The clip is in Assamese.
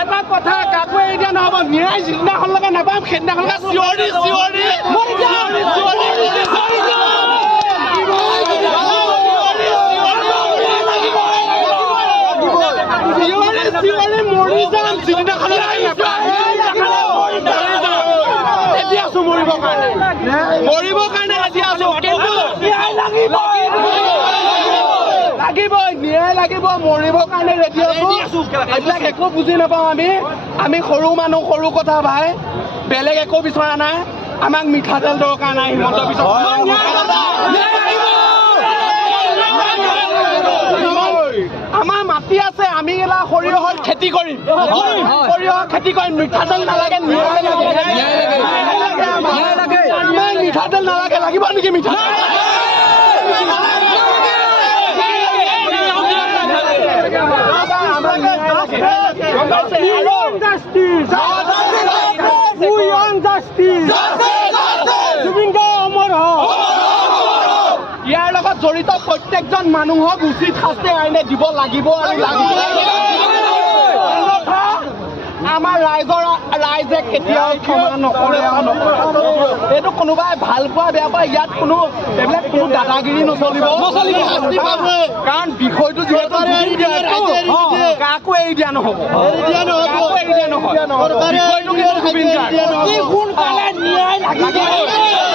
এটা কথা কাকোৱে এতিয়া নহ'ব ন্যায় যিদিনাখনলৈকে নাপাম সেইদিনাখনলৈকে চিঞৰি চিঞৰি মৰি যাম যিদিনাখনলৈকে এতিয়া আছো মৰিবৰ কাৰণে এতিয়া আছো লাগিবই ন্যায় লাগিব মৰিবৰ কাৰণে ৰেডি আছো এইবিলাক একো বুজি নাপাওঁ আমি সৰু মানুহ সৰু কথা ভাই বেলেগ একো বিচৰা নাই আমাক মিঠাতেল দৰকাৰ নাই হিমন্ত বিশ্ব আমাৰ মাটি আছে আমি এলা সৰিয়হৰ খেতি কৰিম সৰিয়হৰ খেতি কৰিম মিঠাতেল নালাগে ন্যায় লাগে আমাক মিঠাতেল নালাগে লাগিব নেকি মিঠাতেল ইয়াৰ লগত জড়িত প্ৰত্যেকজন মানুহক উচিত শাস্তি আইনে দিব লাগিব আৰু আমাৰ ৰাইজে কেতিয়াও ক্ষমা নকৰে এইটো কোনোবাই ভাল পোৱা বেয়া পোৱা ইয়াত এইবিলাক কোনো দাদাগিৰি নচলিব কাৰণ বিষয়টো যিহেতু কাকো এৰি দিয়া নহ'ব সোনকালে ন্যায় লাগিব